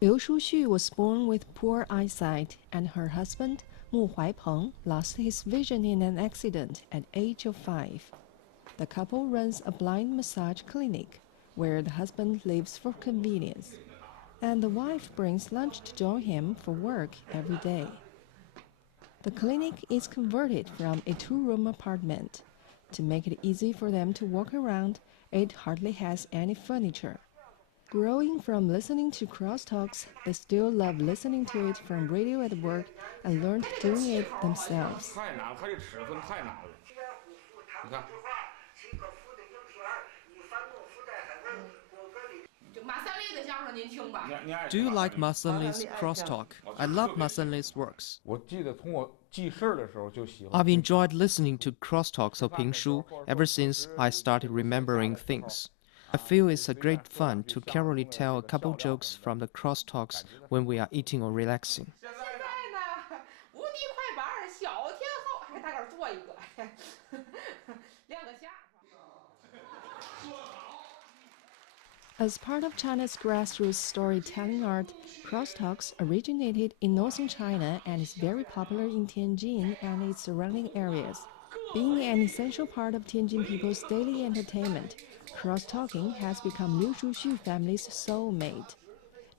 Liu Shuxu was born with poor eyesight, and her husband, Huaipeng, lost his vision in an accident at age of 5. The couple runs a blind massage clinic, where the husband lives for convenience, and the wife brings lunch to join him for work every day. The clinic is converted from a 2-room apartment. To make it easy for them to walk around, it hardly has any furniture. Growing from listening to crosstalks, they still love listening to it from radio at work and learned doing it themselves. Do you like Ma Senli's crosstalk? I love Ma Senli's works. I've enjoyed listening to crosstalks of Ping Shu ever since I started remembering things. I feel it's a great fun to carefully tell a couple jokes from the crosstalks when we are eating or relaxing. As part of China's grassroots storytelling art, crosstalks originated in northern China and is very popular in Tianjin and its surrounding areas. Being an essential part of Tianjin people's daily entertainment, crosstalking has become Liu Shuxu family's soulmate.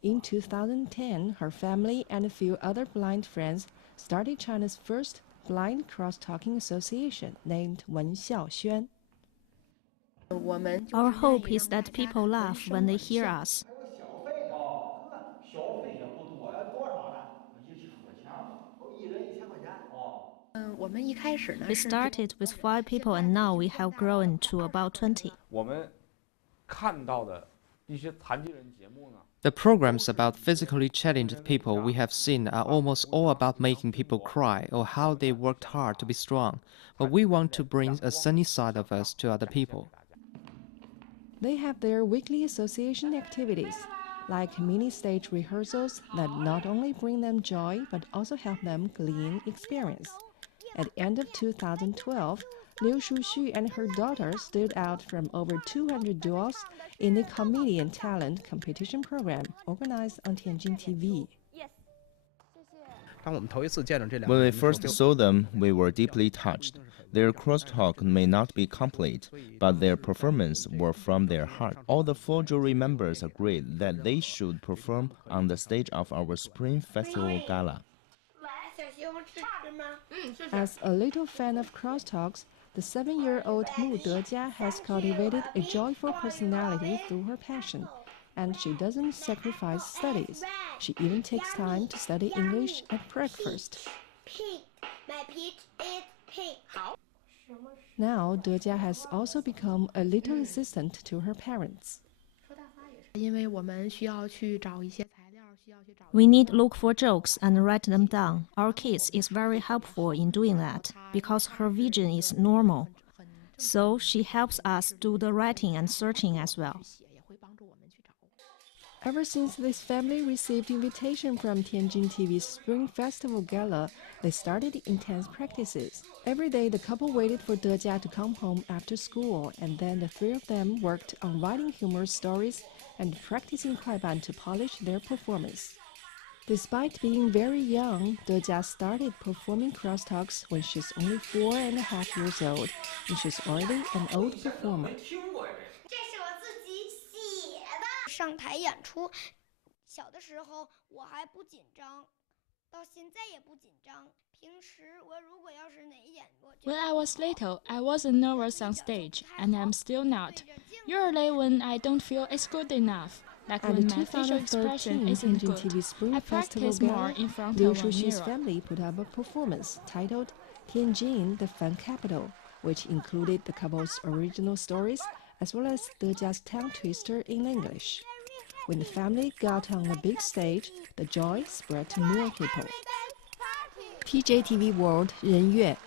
In 2010, her family and a few other blind friends started China's first blind crosstalking association named Wen Xiaoxuan. Our hope is that people laugh when they hear us. We started with 5 people and now we have grown to about 20. The programs about physically challenged people we have seen are almost all about making people cry or how they worked hard to be strong, but we want to bring a sunny side of us to other people. They have their weekly association activities, like mini-stage rehearsals that not only bring them joy but also help them glean experience. At the end of 2012, Liu Shuxu and her daughter stood out from over 200 duels in the comedian talent competition program organized on Tianjin TV. When we first saw them, we were deeply touched. Their crosstalk may not be complete, but their performance were from their heart. All the 4 jury members agreed that they should perform on the stage of our Spring Festival Gala. As a little fan of crosstalks, the 7-year-old Mu Dejia has cultivated a joyful personality through her passion, and she doesn't sacrifice studies. She even takes time to study English at breakfast. Now, Dejia has also become a little assistant to her parents. We need to look for jokes and write them down. Our kids is very helpful in doing that because her vision is normal. So she helps us do the writing and searching as well. Ever since this family received invitation from Tianjin TV's Spring Festival Gala, they started intense practices. Every day, the couple waited for Dejia to come home after school, and then the 3 of them worked on writing humorous stories and practicing kuaiban to polish their performance. Despite being very young, Dejia started performing crosstalks when she's only 4.5 years old, and she's already an old performer. 上台演出，小的时候我还不紧张，到现在也不紧张。平时我如果要是哪演过， When I was little, I wasn't nervous on stage, and I'm still not. Usually, when I don't feel it's good enough, like At when the my facial 2013 expression isn't Tianjin TV good, Spring I Festival practice more Gala, in front Liu of a Shuxi's mirror. family put up a performance titled Tianjin, the Fun Capital, which included the couple's original stories as well as Dejia's tongue twister in English. When the family got on the big stage, the joy spread to more people. TJTV World 人月